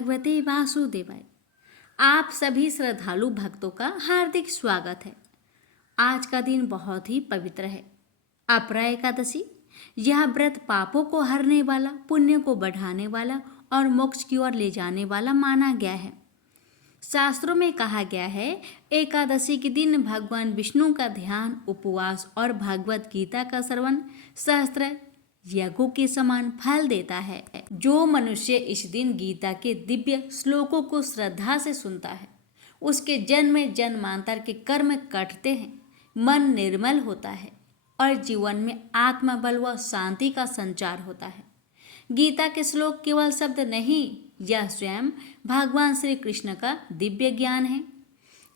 भगवते वासुदेवाय। आप सभी श्रद्धालु भक्तों का हार्दिक स्वागत है। आज का दिन बहुत ही पवित्र है, अपरा एकादशी। यह व्रत पापों को हरने वाला, पुण्य को बढ़ाने वाला और मोक्ष की ओर ले जाने वाला माना गया है। शास्त्रों में कहा गया है, एकादशी के दिन भगवान विष्णु का ध्यान, उपवास और भगवत गीता का श्रवण सहस्त्र यज्ञों के समान फल देता है। जो मनुष्य इस दिन गीता के दिव्य श्लोकों को श्रद्धा से सुनता है, उसके जन्म जन्मांतर के कर्म कटते हैं, मन निर्मल होता है और जीवन में आत्मबल व शांति का संचार होता है। गीता के श्लोक केवल शब्द नहीं, यह स्वयं भगवान श्री कृष्ण का दिव्य ज्ञान है,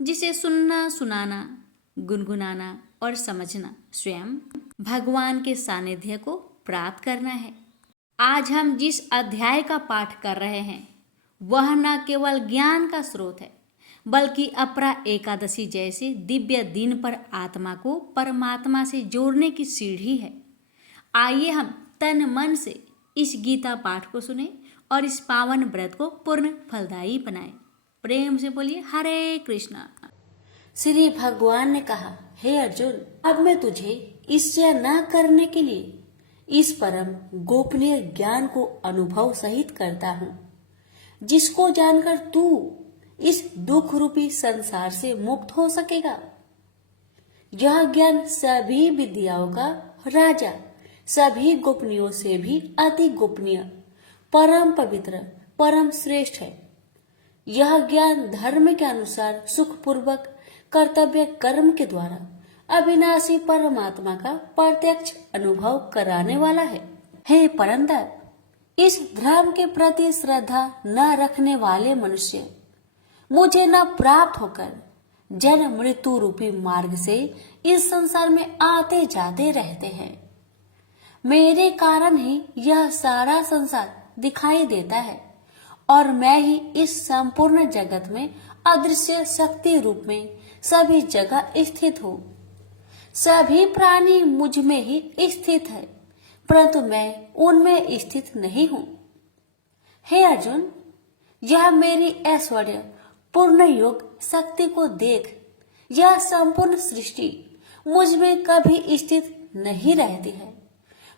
जिसे सुनना, सुनाना, गुनगुनाना और समझना स्वयं भगवान के सानिध्य को प्राप्त करना है। आज हम जिस अध्याय का पाठ कर रहे हैं, वह न केवल ज्ञान का स्रोत है, बल्कि अपरा एकादशी जैसे दिव्य दिन पर आत्मा को परमात्मा से जोड़ने की सीढ़ी है। आइए हम तन मन से इस गीता पाठ को सुने और इस पावन व्रत को पूर्ण फलदायी बनाएं। प्रेम से बोलिए हरे कृष्णा। श्री भगवान ने कहा, हे अर्जुन, अब मैं तुझे ईर्ष्या न करने के लिए इस परम गोपनीय ज्ञान को अनुभव सहित करता हूँ, जिसको जानकर तू इस दुख रूपी संसार से मुक्त हो सकेगा। यह ज्ञान सभी विद्याओं का राजा, सभी गोपनीयों से भी अति गोपनीय, परम पवित्र, परम श्रेष्ठ है। यह ज्ञान धर्म के अनुसार सुखपूर्वक कर्तव्य कर्म के द्वारा अविनाशी परमात्मा का प्रत्यक्ष अनुभव कराने वाला है। हे परंतप, इस धर्म के प्रति श्रद्धा न रखने वाले मनुष्य मुझे न प्राप्त होकर जन्म मृत्यु रूपी मार्ग से इस संसार में आते जाते रहते हैं। मेरे कारण ही यह सारा संसार दिखाई देता है और मैं ही इस संपूर्ण जगत में अदृश्य शक्ति रूप में सभी जगह स्थित हूँ। सभी प्राणी मुझ में ही स्थित है, परंतु मैं उनमें स्थित नहीं हूँ। हे अर्जुन, यह मेरी ऐश्वर्य पूर्ण योग शक्ति को देख। यह संपूर्ण सृष्टि मुझ में कभी स्थित नहीं रहती है,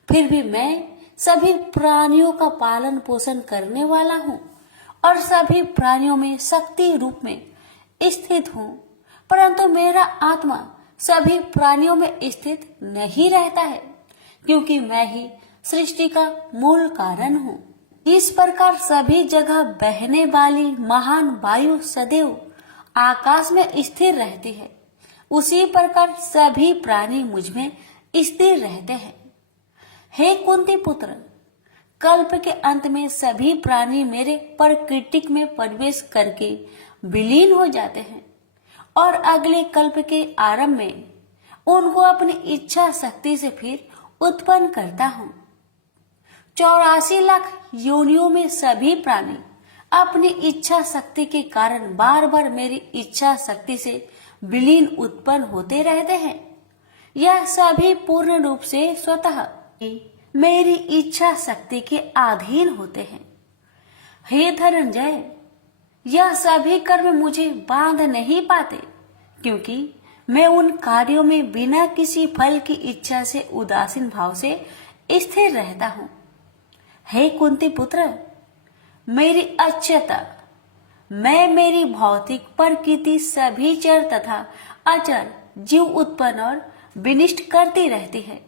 फिर भी मैं सभी प्राणियों का पालन पोषण करने वाला हूँ और सभी प्राणियों में शक्ति रूप में स्थित हूँ, परंतु मेरा आत्मा सभी प्राणियों में स्थित नहीं रहता है, क्योंकि मैं ही सृष्टि का मूल कारण हूँ। इस प्रकार सभी जगह बहने वाली महान वायु सदैव आकाश में स्थिर रहती है, उसी प्रकार सभी प्राणी मुझ में स्थिर रहते हैं। हे कुंती पुत्र, कल्प के अंत में सभी प्राणी मेरे प्रकृति में प्रवेश करके विलीन हो जाते हैं और अगले कल्प के आरंभ में उनको अपनी इच्छा शक्ति से फिर उत्पन्न करता हूँ। 84 लाख योनियों में सभी प्राणी अपनी इच्छा शक्ति के कारण बार बार मेरी इच्छा शक्ति से विलीन उत्पन्न होते रहते हैं। यह सभी पूर्ण रूप से स्वतः मेरी इच्छा शक्ति के अधीन होते हैं। हे धनंजय, यह सभी कर्म मुझे बांध नहीं पाते, क्योंकि मैं उन कार्यों में बिना किसी फल की इच्छा से उदासीन भाव से स्थिर रहता हूँ। हे कुंती पुत्र, मेरी अक्षयता, मैं मेरी भौतिक प्रकृति सभी चर तथा अचर जीव उत्पन्न और विनिष्ट करती रहती है।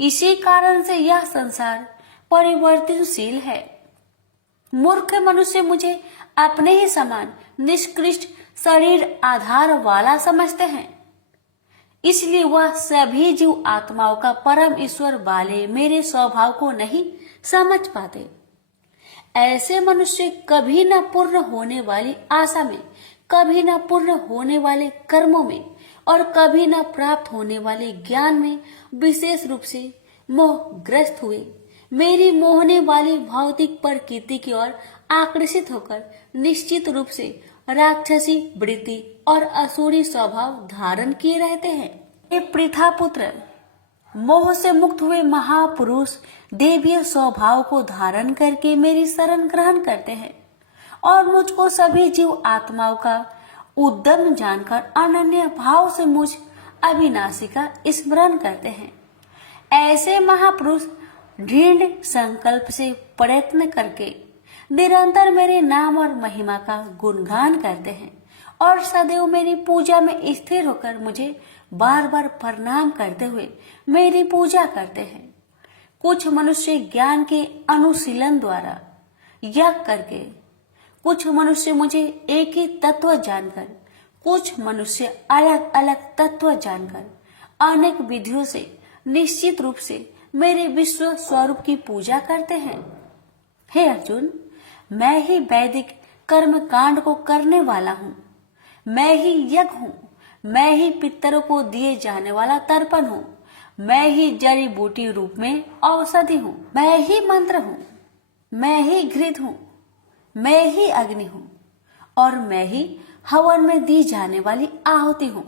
इसी कारण से यह संसार परिवर्तनशील है। मूर्ख मनुष्य मुझे अपने ही समान निष्कृष्ट शरीर आधार वाला समझते हैं, इसलिए वह सभी जीव आत्माओं का परम ईश्वर वाले मेरे स्वभाव को नहीं समझ पाते। ऐसे मनुष्य कभी न पूर्ण होने वाली आशा में, कभी न पूर्ण होने वाले कर्मों में और कभी न प्राप्त होने वाले ज्ञान में विशेष रूप से मोहग्रस्त हुए मेरी मोहने वाली भौतिक प्रकृति की ओर आकर्षित होकर निश्चित रूप से राक्षसी वृत्ति और असुरी स्वभाव धारण किए रहते हैं। हे पृथा पुत्र, मोह से मुक्त हुए महापुरुष देवीय स्वभाव को धारण करके मेरी शरण ग्रहण करते हैं और मुझको सभी जीव आत्माओं का उद्यम जानकर अनन्य भाव से मुझ अविनाशी का स्मरण करते हैं। ऐसे महापुरुष दृढ़ संकल्प से प्रयत्न करके निरंतर मेरे नाम और महिमा का गुणगान करते हैं और सदैव मेरी पूजा में स्थिर होकर मुझे बार बार प्रणाम करते हुए मेरी पूजा करते हैं। कुछ मनुष्य ज्ञान के अनुशीलन द्वारा यज्ञ करके, कुछ मनुष्य मुझे एक ही तत्व जानकर, कुछ मनुष्य अलग अलग तत्व जानकर अनेक विधियों से निश्चित रूप से मेरे विश्व स्वरूप की पूजा करते हैं। हे अर्जुन, मैं ही वैदिक कर्म कांड को करने वाला हूँ, मैं ही यज्ञ हूँ, मैं ही पितरों को दिए जाने वाला तर्पण हूँ, मैं ही जड़ी बूटी रूप में औषधि हूँ, मैं ही मंत्र हूँ, मैं ही घृत हूँ, मैं ही अग्नि हूँ और मैं ही हवन में दी जाने वाली आहुति हूँ।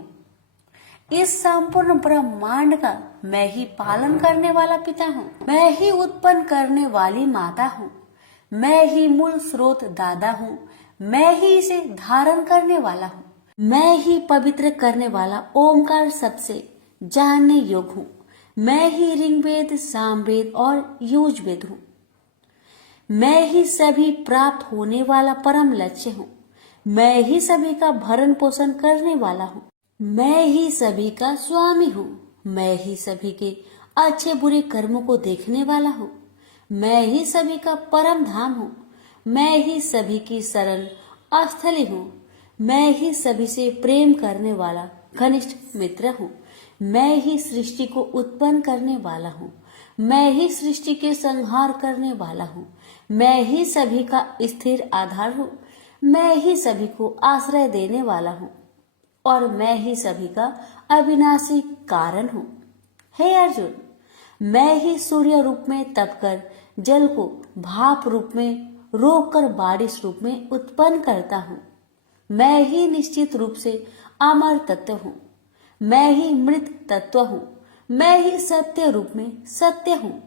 इस संपूर्ण ब्रह्मांड का मैं ही पालन करने वाला पिता हूँ, मैं ही उत्पन्न करने वाली माता हूँ, मैं ही मूल स्रोत दादा हूँ, मैं ही इसे धारण करने वाला हूँ, मैं ही पवित्र करने वाला ओमकार सबसे जानने योग्य हूँ, मैं ही ऋग्वेद, सामवेद और यजुर्वेद हूँ, मैं ही सभी प्राप्त होने वाला परम लक्ष्य हूँ, मैं ही सभी का भरण पोषण करने वाला हूँ, मैं ही सभी का स्वामी हूँ, मैं ही सभी के अच्छे बुरे कर्मों को देखने वाला हूँ, मैं ही सभी का परम धाम हूँ, मैं ही सभी की शरण स्थली हूँ, मैं ही सभी से प्रेम करने वाला घनिष्ठ मित्र हूँ, मैं ही सृष्टि को उत्पन्न करने वाला हूँ, मैं ही सृष्टि के संहार करने वाला हूँ, मैं ही सभी का स्थिर आधार हूँ, मैं ही सभी को आश्रय देने वाला हूँ और मैं ही सभी का अविनाशी कारण हूँ। हे अर्जुन, मैं ही सूर्य रूप में तपकर जल को भाप रूप में रोककर बारिश रूप में उत्पन्न करता हूँ, मैं ही निश्चित रूप से अमर तत्व हूँ, मैं ही मृत तत्व हूँ, मैं ही सत्य रूप में सत्य हूँ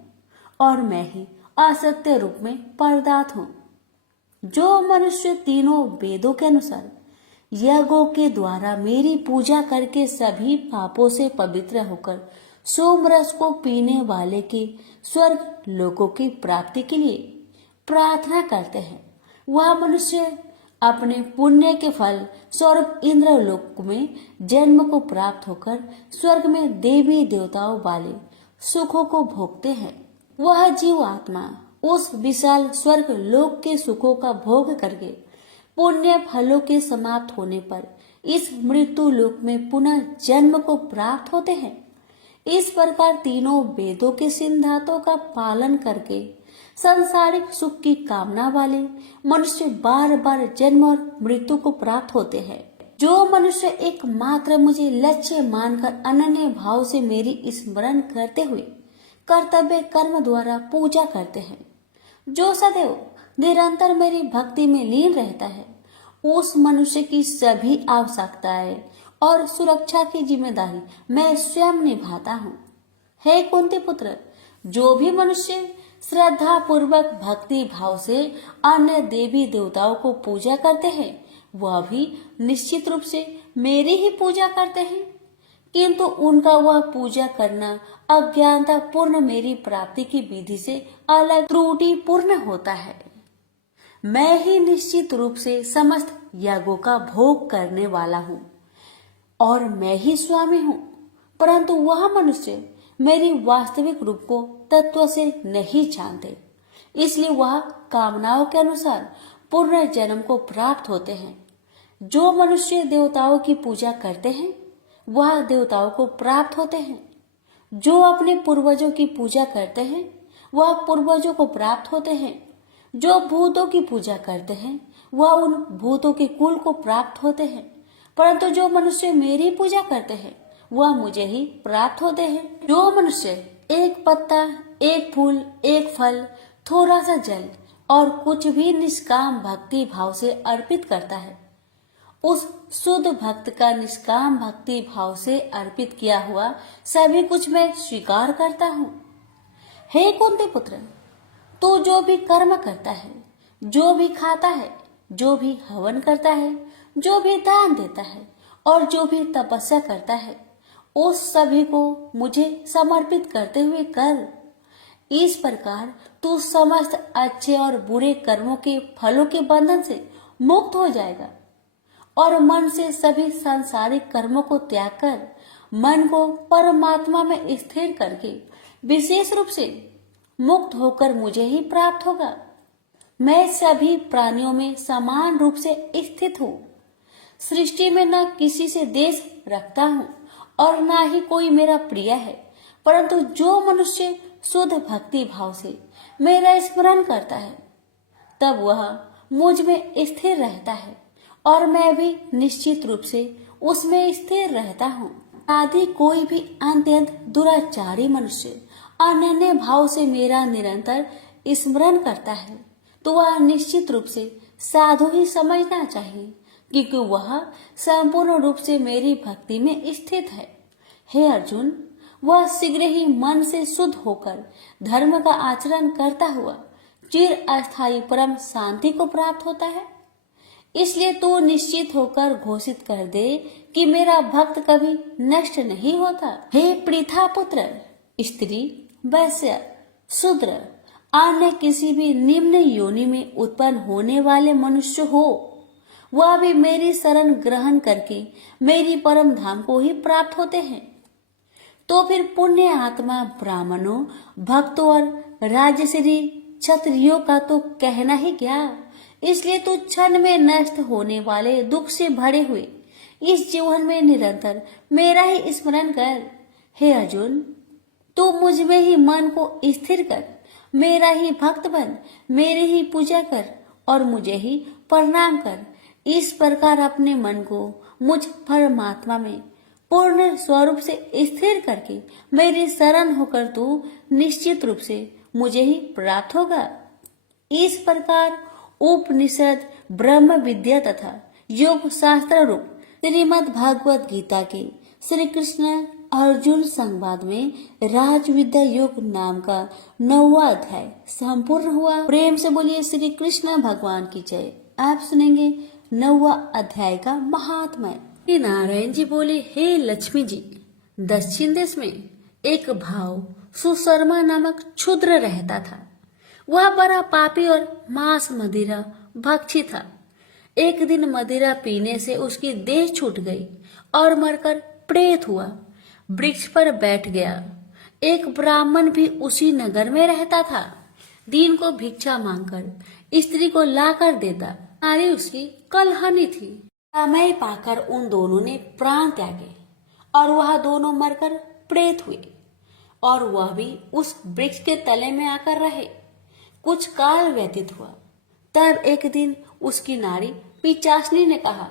और मैं ही असत्य रूप में पदार्थ हूँ। जो मनुष्य तीनों वेदों के अनुसार यज्ञों के द्वारा मेरी पूजा करके सभी पापों से पवित्र होकर सोमरस को पीने वाले के स्वर्ग लोकों की प्राप्ति के लिए प्रार्थना करते हैं, वह मनुष्य अपने पुण्य के फल स्वरूप इंद्र लोक में जन्म को प्राप्त होकर स्वर्ग में देवी देवताओं वाले सुखों को भोगते हैं। वह जीव आत्मा उस विशाल स्वर्ग लोक के सुखों का भोग करके पुण्य फलों के समाप्त होने पर इस मृत्यु लोक में पुनः जन्म को प्राप्त होते हैं। इस प्रकार तीनों वेदों के सिद्धांतों का पालन करके सांसारिक सुख की कामना वाले मनुष्य बार बार जन्म और मृत्यु को प्राप्त होते हैं। जो मनुष्य एकमात्र मुझे लक्ष्य मानकर अनन्य भाव से मेरी स्मरण करते हुए कर्तव्य कर्म द्वारा पूजा करते हैं, जो सदैव निरंतर मेरी भक्ति में लीन रहता है, उस मनुष्य की सभी आवश्यकताएं और सुरक्षा की जिम्मेदारी मैं स्वयं निभाता हूँ। हे कुंती पुत्र, जो भी मनुष्य श्रद्धा पूर्वक भक्ति भाव से अन्य देवी देवताओं को पूजा करते हैं, वह भी निश्चित रूप से मेरी ही पूजा करते हैं, किंतु उनका वह पूजा करना अज्ञानता पूर्ण मेरी प्राप्ति की विधि से अलग त्रुटि पूर्ण होता है। मैं ही निश्चित रूप से समस्त यज्ञों का भोग करने वाला हूँ और मैं ही स्वामी हूँ, परंतु वह मनुष्य मेरी वास्तविक रूप को तत्व से नहीं जानते, इसलिए वह कामनाओं के अनुसार पूर्ण जन्म को प्राप्त होते हैं। जो मनुष्य देवताओं की पूजा करते हैं वह देवताओं को प्राप्त होते हैं, जो अपने पूर्वजों की पूजा करते हैं वह पूर्वजों को प्राप्त होते हैं, जो भूतों की पूजा करते हैं वह उन भूतों के कुल को प्राप्त होते हैं, परंतु जो मनुष्य मेरी पूजा करते हैं वह मुझे ही प्राप्त होते हैं। जो मनुष्य एक पत्ता, एक फूल, एक फल, थोड़ा सा जल और कुछ भी निष्काम भक्ति भाव से अर्पित करता है, उस शुद्ध भक्त का निष्काम भक्ति भाव से अर्पित किया हुआ सभी कुछ मैं स्वीकार करता हूँ। हे कुंती पुत्र, तू जो भी कर्म करता है, जो भी खाता है, जो भी हवन करता है, जो भी दान देता है और जो भी तपस्या करता है, उस सभी को मुझे समर्पित करते हुए कर। इस प्रकार तू समस्त अच्छे और बुरे कर्मों के फलों के बंधन से मुक्त हो जाएगा और मन से सभी सांसारिक कर्मों को त्याग कर मन को परमात्मा में स्थिर करके विशेष रूप से मुक्त होकर मुझे ही प्राप्त होगा। मैं सभी प्राणियों में समान रूप से स्थित हूँ। सृष्टि में न किसी से देश रखता हूँ और न ही कोई मेरा प्रिय है, परंतु जो मनुष्य शुद्ध भक्ति भाव से मेरा स्मरण करता है, तब वह मुझ में स्थिर रहता है और मैं भी निश्चित रूप से उसमें स्थिर रहता हूँ। आदि कोई भी अत्यंत दुराचारी मनुष्य अनन्य भाव से मेरा निरंतर स्मरण करता है, तो वह निश्चित रूप से साधु ही समझना चाहिए, क्योंकि वह संपूर्ण रूप से मेरी भक्ति में स्थित है। हे अर्जुन, वह शीघ्र ही मन से शुद्ध होकर धर्म का आचरण करता हुआ चिर अस्थायी परम शांति को प्राप्त होता है। इसलिए तू निश्चित होकर घोषित कर दे कि मेरा भक्त कभी नष्ट नहीं होता। हे पृथा पुत्र, स्त्री, वैश्य, शूद्र, अन्य किसी भी निम्न योनि में उत्पन्न होने वाले मनुष्य हो, वह भी मेरी शरण ग्रहण करके मेरी परम धाम को ही प्राप्त होते हैं। तो फिर पुण्य आत्मा ब्राह्मणों, भक्तों और राजश्री क्षत्रियों का तो कहना ही क्या। इसलिए तू क्षण में नष्ट होने वाले दुख से भरे हुए इस जीवन में निरंतर मेरा ही स्मरण कर। हे अर्जुन, तू मुझ में ही मन को स्थिर कर, मेरा ही भक्त बन, मेरी ही पूजा कर और मुझे ही प्रणाम कर। इस प्रकार अपने मन को मुझ परमात्मा में पूर्ण स्वरूप से स्थिर करके मेरी शरण होकर तू निश्चित रूप से मुझे ही प्राप्त होगा। इस प्रकार उपनिषद, ब्रह्म विद्या तथा योग शास्त्र रूप श्रीमद् भागवत गीता के श्री कृष्ण अर्जुन संवाद में राज विद्या योग नाम का 9वां अध्याय संपूर्ण हुआ। प्रेम से बोलिए श्री कृष्ण भगवान की जय। आप सुनेंगे 9वां अध्याय का महात्म्य। श्री नारायण जी बोले, हे लक्ष्मी जी, दक्षिण देश में एक भाव सुशर्मा नामक क्षुद्र रहता था। वह बड़ा पापी और मांस मदिरा भक्षी था। एक दिन मदिरा पीने से उसकी देह छूट गई और मरकर प्रेत हुआ। वृक्ष पर बैठ गया। एक ब्राह्मण भी उसी नगर में रहता था। दिन को भिक्षा मांगकर स्त्री को लाकर देता। नारी उसकी कलहानी थी। समय पाकर उन दोनों ने प्राण त्यागे और वह दोनों मरकर प्रेत हुए और वह भी उस वृक्ष के तले में आकर रहे। कुछ काल व्यतीत हुआ। तब एक दिन उसकी नारी पिचासनी ने कहा,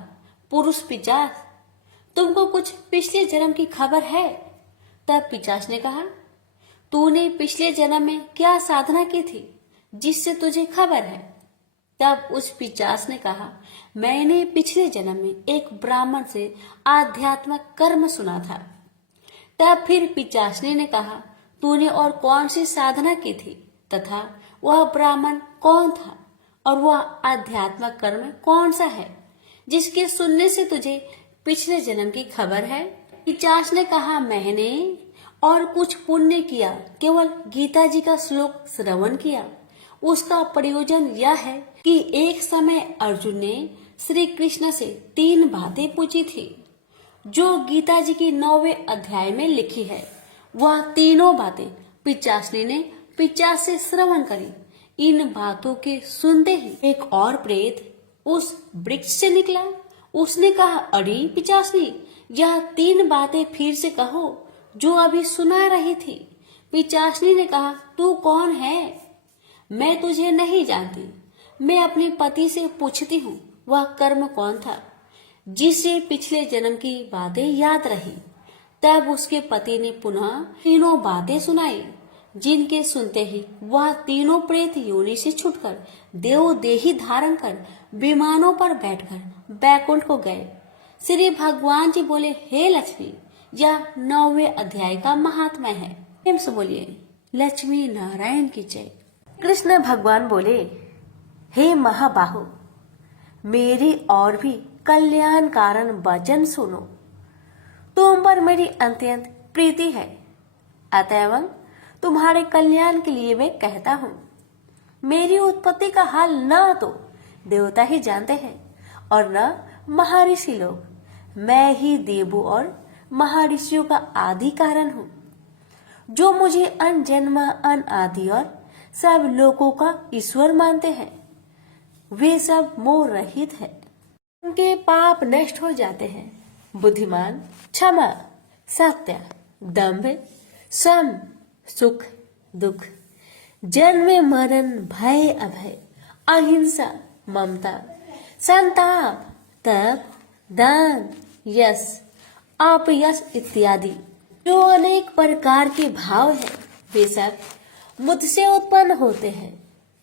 पुरुष पिचास, तुमको कुछ पिछले जन्म की खबर है? तब पिचास ने कहा, तूने पिछले जन्म में क्या साधना की थी जिससे तुझे खबर है? तब उस पिचास ने कहा, मैंने पिछले जन्म में एक ब्राह्मण से आध्यात्मिक कर्म सुना था। तब फिर पिचासनी ने कहा, तूने और कौन सी साधना की थी तथा वह ब्राह्मण कौन था और वह आध्यात्मिक कर्म कौन सा है जिसके सुनने से तुझे पिछले जन्म की खबर है? पिचास ने कहा, मैंने और कुछ पुण्य किया, केवल गीता जी का श्लोक श्रवण किया। उसका प्रयोजन यह है कि एक समय अर्जुन ने श्री कृष्ण से 3 बातें पूछी थी जो गीता जी की 9वें अध्याय में लिखी है। वह तीनों बातें पिचासनी ने पिचास से श्रवण करी। इन बातों के सुनते ही एक और प्रेत उस वृक्ष से निकला। उसने कहा, अरे पिचासनी, यह 3 बातें फिर से कहो जो अभी सुना रही थी। पिचासनी ने कहा, तू कौन है? मैं तुझे नहीं जानती। मैं अपने पति से पूछती हूँ वह कर्म कौन था जिससे पिछले जन्म की बातें याद रही। तब उसके पति ने पुनः तीनों बातें सुनाई, जिनके सुनते ही वह तीनों प्रेत योनि से छुटकर देव देही धारण कर विमानों पर बैठकर बैकुंठ को गए। श्री भगवान जी बोले, हे लक्ष्मी, यह 9वें अध्याय का महात्म्य है। प्रेम से बोलिए लक्ष्मी नारायण की जय। कृष्ण भगवान बोले, हे महाबाहु, मेरी और भी कल्याण कारण वचन सुनो। तुम पर मेरी अत्यंत प्रीति है, अतएव तुम्हारे कल्याण के लिए मैं कहता हूँ। मेरी उत्पत्ति का हाल न तो देवता ही जानते हैं और न महर्षि लोग। मैं ही देवों और महर्षियों का आदि कारण हूँ। जो मुझे अनजन्मा अनादि और सब लोगों का ईश्वर मानते हैं, वे सब मोह रहित है। उनके पाप नष्ट हो जाते हैं। बुद्धिमान, क्षमा, सत्य, दंभ, सम, सुख, दुख, जन्म मरण, भय अभय, अहिंसा, ममता, संताप, तप, दान, यश, अपयश इत्यादि जो अनेक प्रकार के भाव हैं, वे सब मुझसे उत्पन्न होते हैं।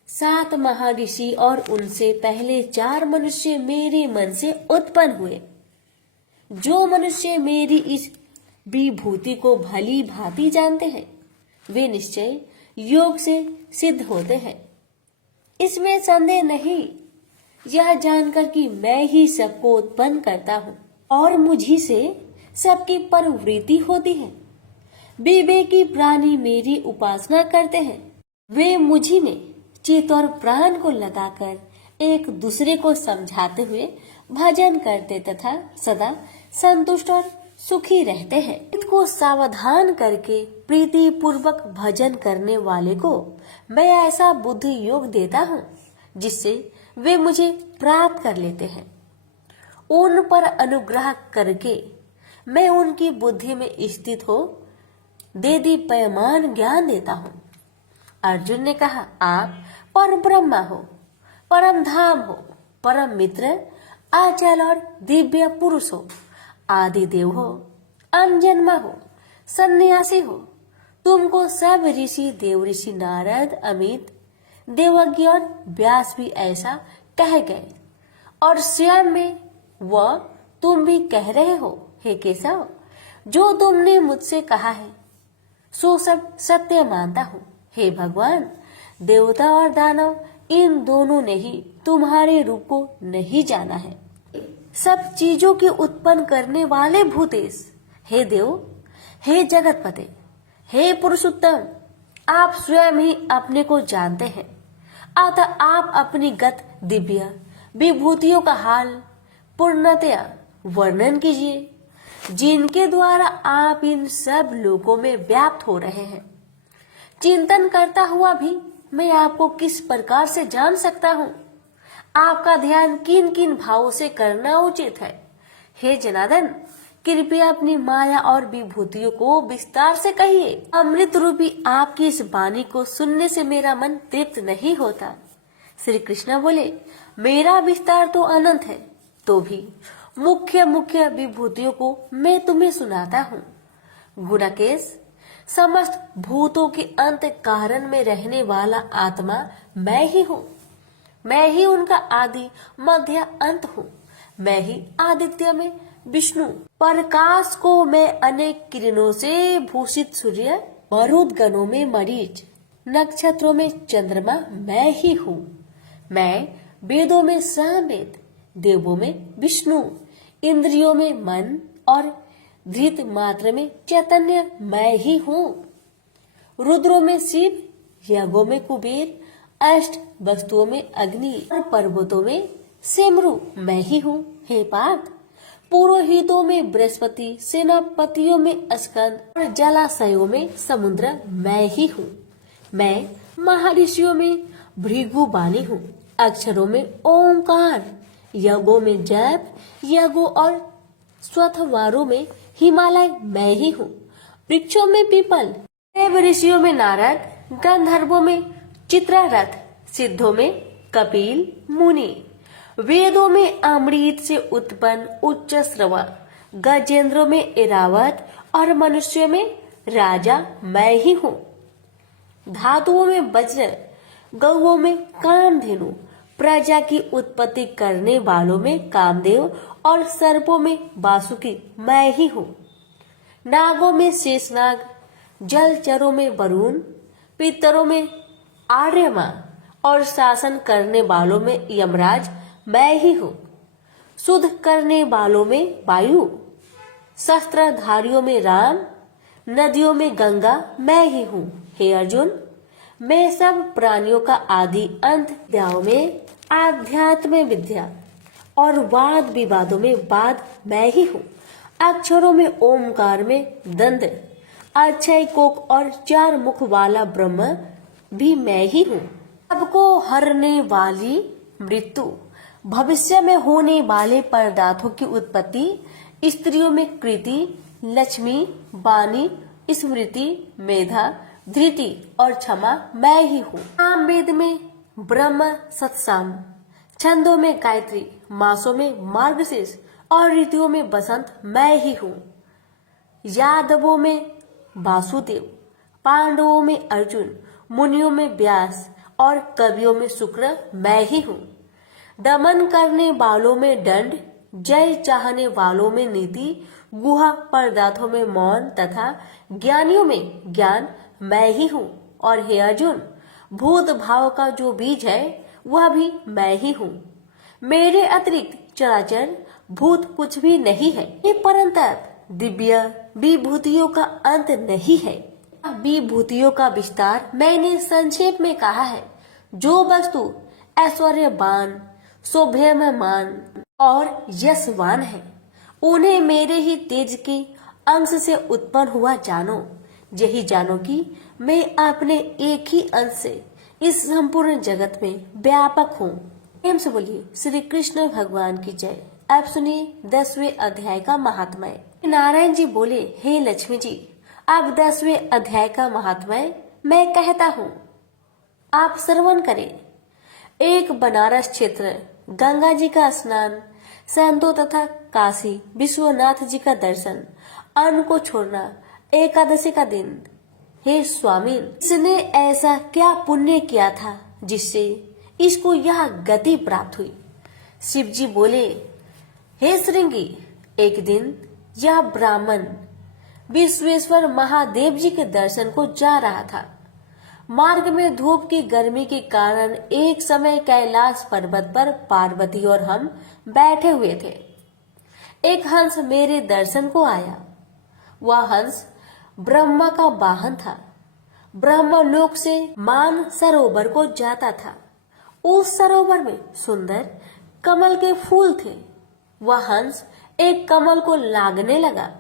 7 महर्षि और उनसे पहले 4 मनुष्य मेरे मन से उत्पन्न हुए। जो मनुष्य मेरी इस विभूति को भली भांति जानते हैं, वे निश्चय योग से सिद्ध होते हैं। इसमें संदेह नहीं, यह जानकर कि मैं ही सबको उत्पन्न करता हूँ और मुझी से सबकी प्रवृत्ति होती है। विवेकी प्राणी मेरी उपासना करते हैं। वे मुझी में चित्त और प्राण को लगाकर एक दूसरे को समझाते हुए भजन करते तथा सदा संतुष्ट और सुखी रहते हैं। चित्त को सावधान करके प्रीति पूर्वक भजन करने वाले को मैं ऐसा बुद्धि योग देता हूँ जिससे वे मुझे प्राप्त कर लेते हैं। उन पर अनुग्रह करके मैं उनकी बुद्धि में स्थित हो देदीप्यमान ज्ञान देता हूँ। अर्जुन ने कहा, आप परम ब्रह्मा हो, परम धाम हो, परम मित्र, अचल और दिव्य पुरुष हो, आदि देव हो, अनजन्मा हो, सन्यासी हो। तुमको सब ऋषि, देव ऋषि नारद, अमित, देवज्ञ और व्यास भी ऐसा कह गए और स्वयं में वह तुम भी कह रहे हो। हे केशव, जो तुमने मुझसे कहा है सो सब सत्य मानता हूँ। हे भगवान, देवता और दानव इन दोनों ने ही तुम्हारे रूप को नहीं जाना है। सब चीजों के उत्पन्न करने वाले भूतेश, हे देव, हे जगतपते, हे पुरुषोत्तम, आप स्वयं ही अपने को जानते हैं। अतः आप अपनी गत दिव्य विभूतियों का हाल पूर्णतया वर्णन कीजिए, जिनके द्वारा आप इन सब लोगों में व्याप्त हो रहे हैं। चिंतन करता हुआ भी मैं आपको किस प्रकार से जान सकता हूँ? आपका ध्यान किन किन भावों से करना उचित है? हे जनार्दन, कृपया अपनी माया और विभूतियों को विस्तार से कहिए। अमृत रूपी आपकी इस वाणी को सुनने से मेरा मन तृप्त नहीं होता। श्री कृष्ण बोले, मेरा विस्तार तो अनंत है, तो भी मुख्य मुख्य विभूतियों को मैं तुम्हें सुनाता हूँ। गुणाकेश, समस्त भूतों के अंत कारण में रहने वाला आत्मा मैं ही हूँ। मैं ही उनका आदि मध्य अंत हूँ। मैं ही आदित्य में विष्णु, प्रकाश को मैं अनेक किरणों से भूषित सूर्य, मरुदगणों में मरीच, नक्षत्रों में चंद्रमा मैं ही हूँ। मैं वेदों में सामवेद, देवों में विष्णु, इंद्रियों में मन और धृत मात्र में चैतन्य मैं ही हूँ। रुद्रों में शिव, यज्ञों में कुबेर, अष्ट वस्तुओं में अग्नि और पर्वतों में सिमरु मैं ही हूँ। हे पार्थ, पुरोहितों में बृहस्पति, सेनापतियों में स्कंद और जलाशयों में समुद्र मैं ही हूँ। मैं महर्षियों में भृगुबानी हूँ, अक्षरों में ओंकार, यज्ञों में जप, यज्ञों और स्वथवारों में हिमालय मैं ही हूँ। वृक्षों में पीपल, देव ऋषियों में नारद, गंधर्वों में चित्ररथ, सिद्धों में कपिल मुनि, वेदों में अमृत से उत्पन्न उच्च श्रवा, गजेंद्रों में ऐरावत और मनुष्यों में राजा मैं ही हूँ। धातुओं में वज्र, गौओं में कामधेनु, प्रजा की उत्पत्ति करने वालों में कामदेव और सर्पों में वासुकी मैं ही हूँ। नागों में शेषनाग, जलचरों में वरुण, पितरों में आर्यमा और शासन करने वालों में यमराज मैं ही हूँ। शुद्ध करने वालों में वायु, शस्त्रधारियों में राम, नदियों में गंगा मैं ही हूँ। हे अर्जुन, मैं सब प्राणियों का आदि अंत विद्याओं में आध्यात्म विद्या और वाद विवादों में वाद मैं ही हूँ। अक्षरों में ओमकार में दंड, अक्षय कोक और 4 मुख वाला ब्रह्म भी मैं ही हूँ। सबको हरने वाली मृत्यु, भविष्य में होने वाले पदार्थों की उत्पत्ति, स्त्रियों में कृति, लक्ष्मी, वाणी, स्मृति, मेधा, धृति और क्षमा मैं ही हूँ। साम वेद में ब्रह्म सत्साम, छंदों में गायत्री, मासों में मार्गशीर्ष और ऋतुओं में बसंत मैं ही हूँ। यादवों में वासुदेव, पांडवों में अर्जुन, मुनियों में व्यास और कवियों में शुक्र मैं ही हूँ। दमन करने वालों में दंड, जय चाहने वालों में नीति, गुहा पदार्थों में मौन तथा ज्ञानियों में ज्ञान मैं ही हूँ। और हे अर्जुन, भूत भाव का जो बीज है वह भी मैं ही हूँ। मेरे अतिरिक्त चराचर भूत कुछ भी नहीं है। ये परंतप दिव्य विभूतियों का अंत नहीं है। विभूतियों का विस्तार मैंने संक्षेप में कहा है। जो वस्तु ऐश्वर्यवान, शोभ्यमान और यशवान है, उन्हें मेरे ही तेज के अंश से उत्पन्न हुआ जानो। यही जानो कि मैं अपने एक ही अंश से इस संपूर्ण जगत में व्यापक हूँ। प्रेम से बोलिए श्री कृष्ण भगवान की जय। आप सुनिए 10वें अध्याय का महात्म्य। नारायण जी बोले, हे लक्ष्मी जी, अब 10वें अध्याय का महात्म्य मैं कहता हूँ, आप श्रवण करें। एक बनारस क्षेत्र, गंगा जी का स्नान, संतों तथा काशी विश्वनाथ जी का दर्शन, अन्न को छोड़ना, एकादशी का दिन। हे स्वामी, इसने ऐसा क्या पुण्य किया था जिससे इसको यह गति प्राप्त हुई? शिव जी बोले, हे श्रृंगी, एक दिन यह ब्राह्मण विश्वेश्वर महादेव जी के दर्शन को जा रहा था। मार्ग में धूप की गर्मी के कारण एक समय कैलाश पर्वत पर पार्वती और हम बैठे हुए थे। एक हंस मेरे दर्शन को आया। वह हंस ब्रह्मा का वाहन था। ब्रह्मलोक से मान सरोवर को जाता था। उस सरोवर में सुंदर कमल के फूल थे। वह हंस एक कमल को लागने लगा।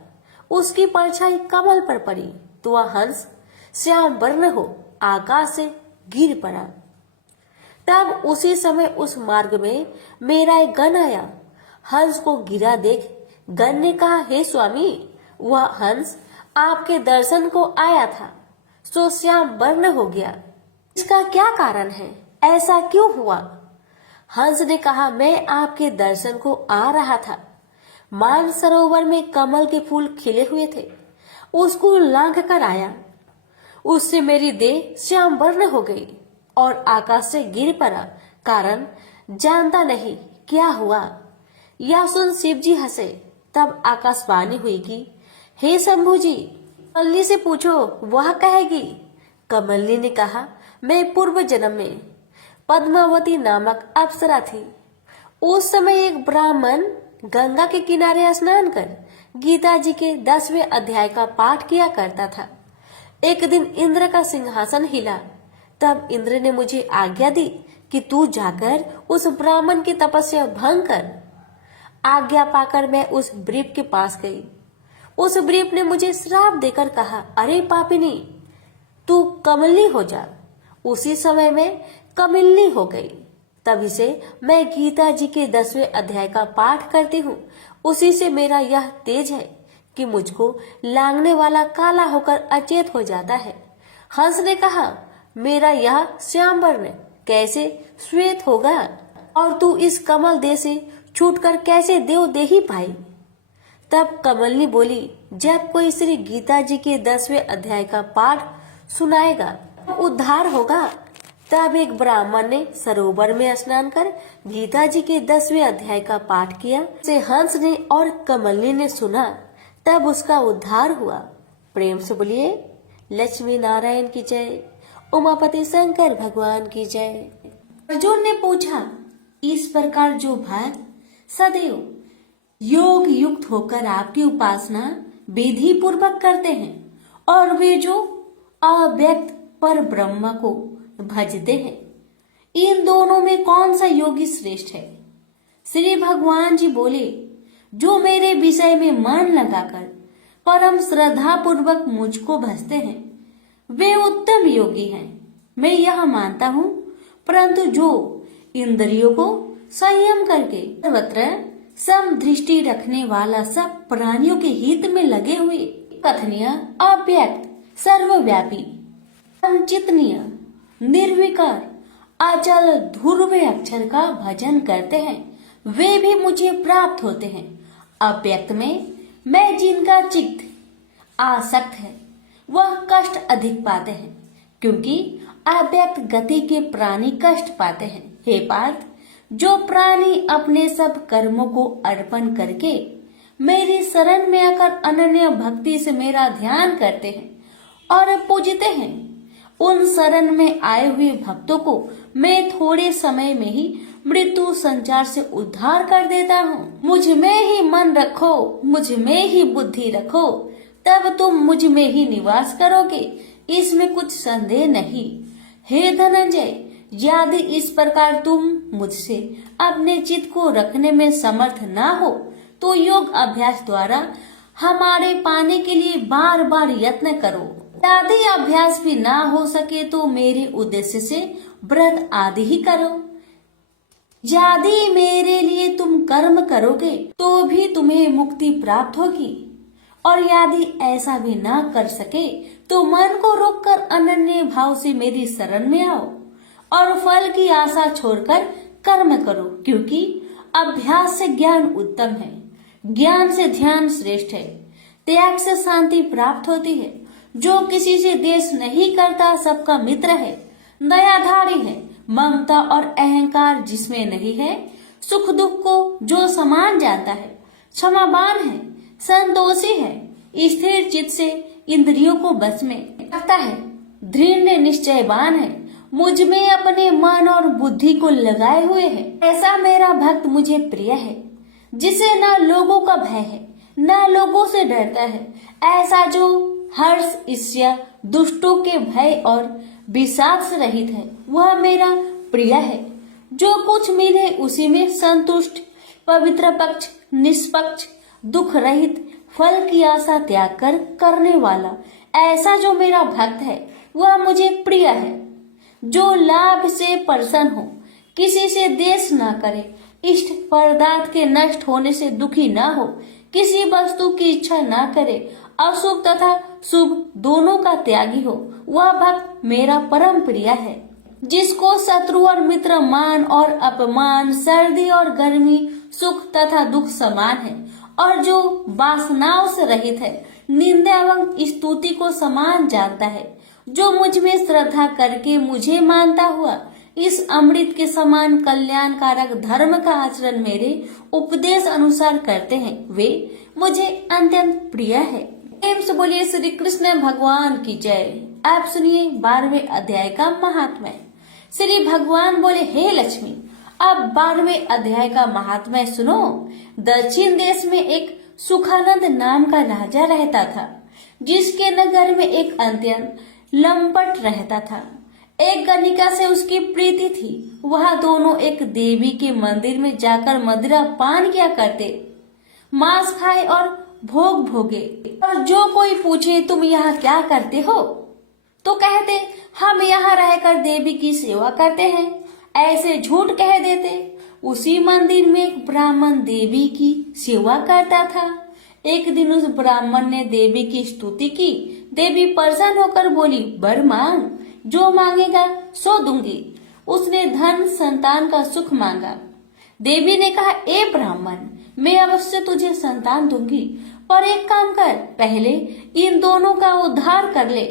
उसकी परछाई कमल पर पड़ी तो वह हंस श्याम वर्ण हो आकाश से गिर पड़ा। तब उसी समय उस मार्ग में मेरा एक गण आया। हंस को गिरा देख गण ने कहा, हे स्वामी, वह हंस आपके दर्शन को आया था, सो श्याम वर्ण हो गया। इसका क्या कारण है? ऐसा क्यों हुआ? हंस ने कहा, मैं आपके दर्शन को आ रहा था। मान सरोवर में कमल के फूल खिले हुए थे, उसको लांघ कर आया। उससे मेरी देह श्याम वर्ण हो गई और आकाश से गिर पड़ा। कारण जानता नहीं क्या हुआ। यह सुन शिव जी हंसे। तब आकाशवाणी हुई कि हे शंभु जी, कमलनी से पूछो, वह कहेगी। कमलनी ने कहा, मैं पूर्व जन्म में पद्मावती नामक अप्सरा थी। उस समय एक ब्राह्मण गंगा के किनारे स्नान कर गीता जी के 10वें अध्याय का पाठ किया करता था। एक दिन इंद्र का सिंहासन हिला। तब इंद्र ने मुझे आज्ञा दी कि तू जाकर उस ब्राह्मण की तपस्या भंग कर। आज्ञा पाकर मैं उस ब्रीप के पास गई। उस ब्रीप ने मुझे श्राप देकर कहा, अरे पापिनी, तू कमलनी हो जा। उसी समय में कमलनी हो गई। तभी से मैं गीता जी के 10वें अध्याय का पाठ करती हूँ। उसी से मेरा यह तेज है कि मुझको लांघने वाला काला होकर अचेत हो जाता है। हंस ने कहा, मेरा यह श्याम वर्ण कैसे श्वेत होगा और तू इस कमल देह से छूटकर कैसे देव देही पाई? तब कमलनी बोली, जब कोई श्री गीता जी के 10वें अध्याय का पाठ सुनाएगा उद्धार होगा। तब एक ब्राह्मण ने सरोवर में स्नान कर गीता जी के 10वें अध्याय का पाठ किया। से हंस ने और कमलनी ने सुना, तब उसका उद्धार हुआ। प्रेम से बोलिए लक्ष्मी नारायण की जय, उमापति शंकर भगवान की जय। अर्जुन ने पूछा, इस प्रकार जो भक्त सदैव योग युक्त होकर आपकी उपासना विधि पूर्वक करते हैं और वे जो अव्यक्त पर ब्रह्म को भजते हैं, इन दोनों में कौन सा योगी श्रेष्ठ है? श्री भगवान जी बोले, जो मेरे विषय में मन लगाकर परम श्रद्धा पूर्वक मुझको भजते हैं वे उत्तम योगी हैं। मैं यह मानता हूँ, परंतु जो इंद्रियों को संयम करके सर्वत्र समदृष्टि रखने वाला सब प्राणियों के हित में लगे हुए कथनीय अव्यक्त सर्वव्यापी अचिंतनीय निर्विकार अचल ध्रुव अक्षर का भजन करते हैं वे भी मुझे प्राप्त होते हैं। अव्यक्त में मैं जिनका चित्त आसक्त है वह कष्ट अधिक पाते हैं, क्योंकि अव्यक्त गति के प्राणी कष्ट पाते हैं। हे पार्थ, जो प्राणी अपने सब कर्मों को अर्पण करके मेरी शरण में आकर अनन्य भक्ति से मेरा ध्यान करते हैं और पूजते हैं, उन शरण में आए हुए भक्तों को मैं थोड़े समय में ही मृत्यु संचार से उद्धार कर देता हूँ। मुझ में ही मन रखो, मुझ में ही बुद्धि रखो, तब तुम मुझ में ही निवास करोगे, इसमें कुछ संदेह नहीं। हे धनंजय, यदि इस प्रकार तुम मुझसे अपने चित्त को रखने में समर्थ ना हो तो योग अभ्यास द्वारा हमारे पाने के लिए बार बार यत्न करो। यदि अभ्यास भी ना हो सके तो मेरे उद्देश्य से व्रत आदि ही करो। यदि मेरे लिए तुम कर्म करोगे तो भी तुम्हें मुक्ति प्राप्त होगी, और यदि ऐसा भी ना कर सके तो मन को रोककर अनन्य भाव से मेरी शरण में आओ और फल की आशा छोड़कर कर्म करो, क्योंकि अभ्यास से ज्ञान उत्तम है, ज्ञान से ध्यान श्रेष्ठ है, त्याग से शांति प्राप्त होती है। जो किसी से द्वेष नहीं करता सबका मित्र है, दयाधारी है, ममता और अहंकार जिसमें नहीं है, सुख दुख को जो समान जानता है, क्षमावान है, संतोषी है, स्थिर चित्त से इंद्रियों को बस में रखता है, दृढ़ निश्चयवान है, मुझ में अपने मन और बुद्धि को लगाए हुए है, ऐसा मेरा भक्त मुझे प्रिय है, जिसे न लोगों का भय है न लोगों से डरता है। ऐसा जो हर्ष ईर्ष्या दुष्टों के भय और विषाद से रहित है वह मेरा प्रिय है। जो कुछ मिले उसी में संतुष्ट, पवित्र पक्ष, निष्पक्ष, दुख रहित, फल की आशा त्याग कर करने वाला, ऐसा जो मेरा भक्त है वह मुझे प्रिय है। जो लाभ से प्रसन्न हो, किसी से द्वेष न करे, इष्ट पदार्थ के नष्ट होने से दुखी न हो, किसी वस्तु की इच्छा न करे, अशुभ तथा शुभ दोनों का त्यागी हो, वह भक्त मेरा परम प्रिय है। जिसको शत्रु और मित्र, मान और अपमान, सर्दी और गर्मी, सुख तथा दुख समान है, और जो वासनाओं से रहित है, निंदा एवं स्तुति को समान जानता है, जो मुझ में श्रद्धा करके मुझे मानता हुआ इस अमृत के समान कल्याणकारक धर्म का आचरण मेरे उपदेश अनुसार करते हैं, वे मुझे अत्यंत प्रिय है। प्रेम से बोलिए श्री कृष्ण भगवान की जय। आप सुनिए 12वें अध्याय का महात्म्य। श्री भगवान बोले, हे लक्ष्मी, अब 12वें अध्याय का महात्म्य सुनो। दक्षिण देश में एक सुखानंद नाम का राजा रहता था, जिसके नगर में एक अत्यंत लंपट रहता था। एक गणिका से उसकी प्रीति थी। वह दोनों एक देवी के मंदिर में जाकर मदिरा पान किया करते, मांस खाए और भोग भोगे। और जो कोई पूछे तुम यहाँ क्या करते हो, तो कहते हम यहाँ रहकर देवी की सेवा करते हैं, ऐसे झूठ कह देते। उसी मंदिर में एक ब्राह्मण देवी की सेवा करता था। एक दिन उस ब्राह्मण ने देवी की स्तुति की। देवी प्रसन्न होकर बोली, वर मांग, जो मांगेगा सो दूंगी। उसने धन संतान का सुख मांगा। देवी ने कहा, ए ब्राह्मण, मैं अवश्य तुझे संतान दूंगी, पर एक काम कर, पहले इन दोनों का उद्धार कर ले।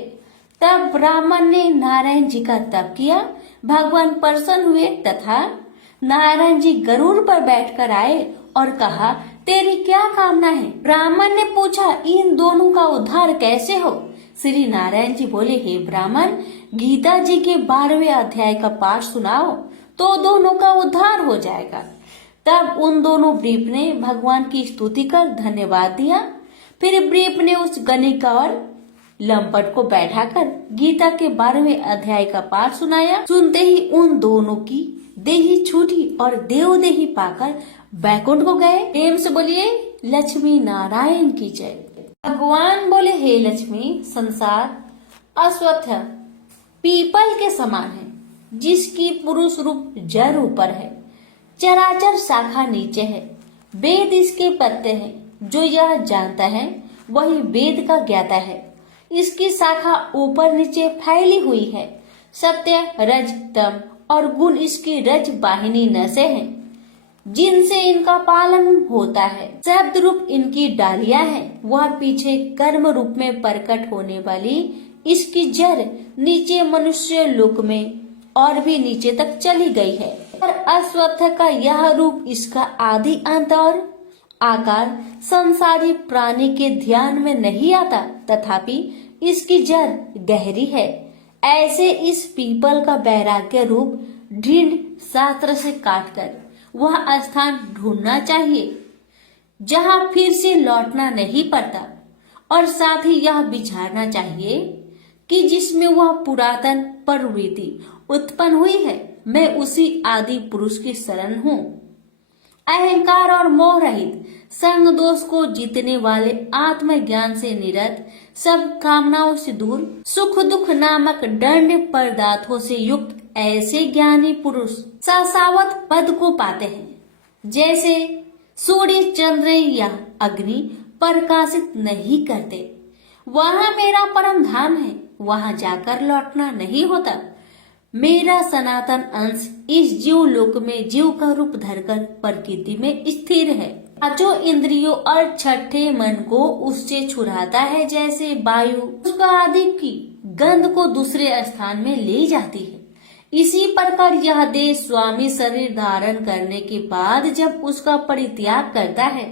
तब ब्राह्मण ने नारायण जी का तप किया। भगवान प्रसन्न हुए तथा नारायण जी गरुड़ पर बैठकर आए और कहा, तेरी क्या कामना है? ब्राह्मण ने पूछा, इन दोनों का उद्धार कैसे हो? श्री नारायण जी बोले, हे ब्राह्मण, गीता जी के 12वें अध्याय का पाठ सुनाओ तो दोनों का उद्धार हो जाएगा। तब उन दोनों ब्रीफ ने भगवान की स्तुति कर धन्यवाद दिया। फिर ब्रीफ ने उस गणिक और लंपट को बैठाकर गीता के 12वें अध्याय का पाठ सुनाया। सुनते ही उन दोनों की देही छूटी और देवदेही पाकर बैकुंठ को गए। प्रेम से बोलिए लक्ष्मी नारायण की जय। भगवान बोले, हे लक्ष्मी, संसार अश्वत्थ पीपल के समान है, जिसकी पुरुष रूप जड़ ऊपर है, चराचर शाखा नीचे है, वेद इसके पत्ते हैं। जो यह जानता है वही वेद का ज्ञाता है। इसकी शाखा ऊपर नीचे फैली हुई है। सत्य, रज, तम और गुण इसकी रज वाहिनी नसें हैं, जिनसे इनका पालन होता है। शब्द रूप इनकी डालियां हैं। वह पीछे कर्म रूप में प्रकट होने वाली इसकी जड़ नीचे मनुष्य लोक में और भी नीचे तक चली गई है। और अश्वत्थ का यह रूप इसका आदि अंत और आकार संसारी प्राणी के ध्यान में नहीं आता, तथापि इसकी जड़ गहरी है। ऐसे इस पीपल का वैराग्य रूप ढींढ शास्त्र से काटकर वह स्थान ढूंढना चाहिए जहां फिर से लौटना नहीं पड़ता, और साथ ही यह विचारना चाहिए कि जिसमें वह पुरातन प्रवृत्ति उत्पन्न हुई है, मैं उसी आदि पुरुष की शरण हूँ। अहंकार और मोह रहित, संग दोष को जीतने वाले, आत्मज्ञान से निरत, सब कामनाओं से दूर, सुख दुख नामक दंड पदार्थों से युक्त ऐसे ज्ञानी पुरुष शाश्वत पद को पाते हैं। जैसे सूर्य, चंद्र या अग्नि प्रकाशित नहीं करते, वहाँ मेरा परम धाम है, वहाँ जाकर लौटना नहीं होता। मेरा सनातन अंश इस जीव लोक में जीव का रूप धरकर प्रकृति में स्थिर है। जो इंद्रियों और छठे मन को उससे छुड़ाता है, जैसे वायु उसका आदि की गंध को दूसरे स्थान में ले जाती है। इसी प्रकार यह देह स्वामी शरीर धारण करने के बाद जब उसका परित्याग करता है,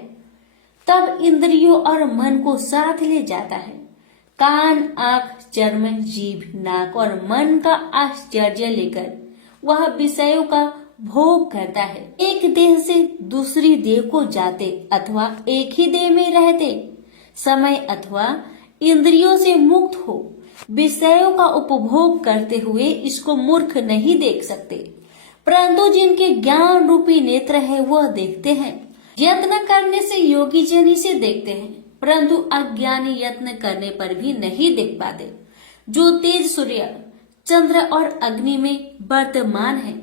तब इंद्रियों और मन को साथ ले जाता है। कान, आंख, चर्म, जीभ, नाक और मन का आश्चर्य लेकर वह विषयों का भोग करता है। एक देह से दूसरी देह को जाते अथवा एक ही देह में रहते समय अथवा इंद्रियों से मुक्त हो विषयों का उपभोग करते हुए इसको मूर्ख नहीं देख सकते, परंतु जिनके ज्ञान रूपी नेत्र है वह देखते हैं। यत्न करने से योगी जन इसे देखते हैं, परंतु अज्ञानी यत्न करने पर भी नहीं देख पाते। जो तेज सूर्य, चंद्र और अग्नि में वर्तमान है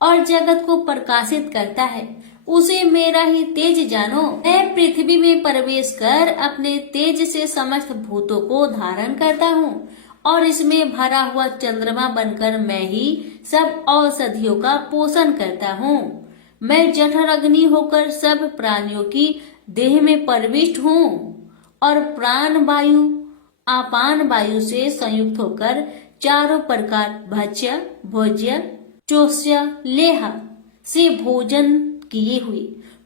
और जगत को प्रकाशित करता है, उसे मेरा ही तेज जानो। मैं पृथ्वी में प्रवेश कर अपने तेज से समस्त भूतों को धारण करता हूँ, और इसमें भरा हुआ चंद्रमा बनकर मैं ही सब औषधियों का पोषण करता हूँ। मैं जठर अग्नि होकर सब प्राणियों की देह में प्रविष्ट हूँ, और प्राण वायु अपान वायु से संयुक्त होकर चारों प्रकार भक्ष्य, भोज्य, चोष्य, लेह से भोजन किए हुए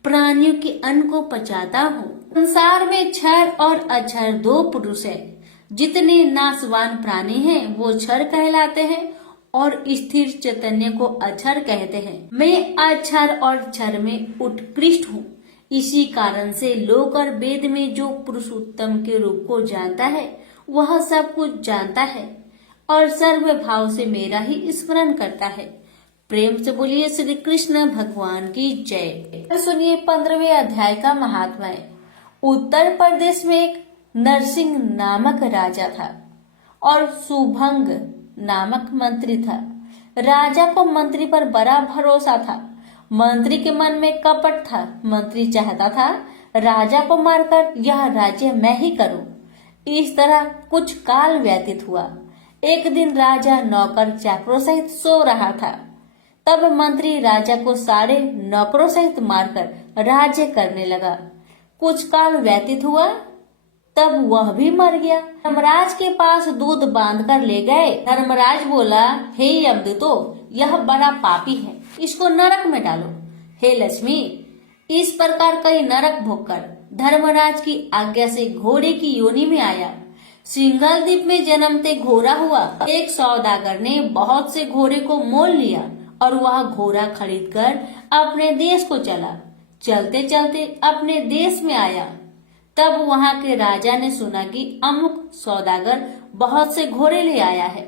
प्राणियों के अन्न को पचाता हूँ। संसार में क्षर और अक्षर दो पुरुष है। जितने नाशवान प्राणी हैं वो क्षर कहलाते हैं और स्थिर चैतन्य को अक्षर कहते हैं। मैं अक्षर और क्षर में उत्कृष्ट हूँ। इसी कारण से लोक और वेद में जो पुरुष उत्तम के रूप को जानता है वह सब कुछ जानता है और सर्व भाव से मेरा ही स्मरण करता है। प्रेम से बोलिए श्री कृष्ण भगवान की जय। सुनिए 15वें अध्याय का महात्म्य। उत्तर प्रदेश में एक नरसिंह नामक राजा था और सुभंग नामक मंत्री था। राजा को मंत्री पर बड़ा भरोसा था। मंत्री के मन में कपट था। मंत्री चाहता था राजा को मारकर यह राज्य मैं ही करूं। इस तरह कुछ काल व्यतीत हुआ। एक दिन राजा नौकर चाकरों सहित सो रहा था। तब मंत्री राजा को सारे नौकरों सहित मारकर राज्य करने लगा। कुछ काल व्यतीत हुआ, तब वह भी मर गया। धर्मराज के पास दूध बांध कर ले गए। धर्मराज बोला, हे यमदूतो, यह बड़ा पापी है, इसको नरक में डालो। हे लक्ष्मी, इस प्रकार कई नरक भोगकर धर्मराज की आज्ञा से घोड़े की योनि में आया। सिंघल द्वीप में जन्मते घोड़ा हुआ। एक सौदागर ने बहुत से घोड़े को मोल लिया और वह घोड़ा खरीदकर अपने देश को चला। चलते चलते अपने देश में आया। तब वहां के राजा ने सुना कि अमुक सौदागर बहुत से घोड़े ले आया है।